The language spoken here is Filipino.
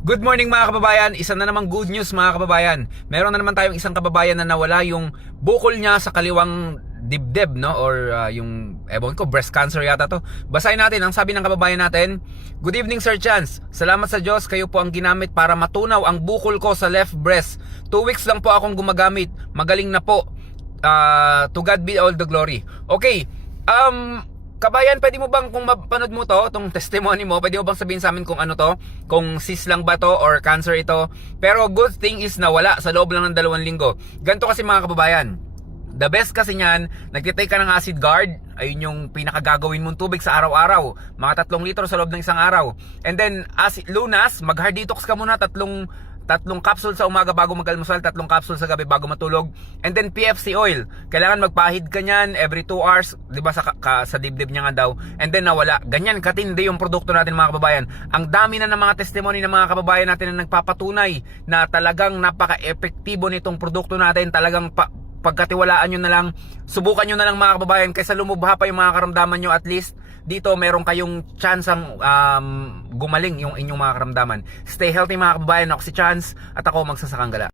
Good morning mga kababayan, isa na namang good news mga kababayan. Meron na naman tayong isang kababayan na nawala yung bukol niya sa kaliwang dibdib, no? Or yung, ewan ko, breast cancer yata to. Basahin natin ang sabi ng kababayan natin. Good evening Sir Chance, salamat sa Diyos, kayo po ang ginamit para matunaw ang bukol ko sa left breast. 2 weeks lang po akong gumagamit, magaling na po. To God be all the glory. Okay, kabayan, pwede mo bang, kung mapanood mo to, itong testimony mo, pwede mo bang sabihin sa amin kung ano to? Kung cyst lang ba to or cancer ito? Pero good thing is nawala sa loob lang ng 2 linggo. Ganito kasi mga kababayan, the best kasi niyan, nagtitake ka ng acid guard, ayun yung pinakagagawin mong tubig sa araw-araw. Mga 3 litro sa loob ng isang araw. And then, lunas, mag-hard detox ka muna, tatlong capsule sa umaga bago mag-almusal, 3 capsule sa gabi bago matulog. And then PFC oil. Kailangan magpahid ka niyan every 2 hours, 'di ba, sa dibdib niya nga daw. And then nawala. Ganyan katindi yung produkto natin mga kababayan. Ang dami na ng mga testimony ng mga kababayan natin na nagpapatunay na talagang napaka-epektibo nitong produkto natin. Talagang pagkatiwalaan nyo na lang, subukan nyo na lang mga kababayan, kaysa lumubha pa yung mga karamdaman nyo. At least dito meron kayong chansang gumaling yung inyong mga karamdaman. Stay healthy mga kababayan. Ako si Chance at ako magsasakang gala.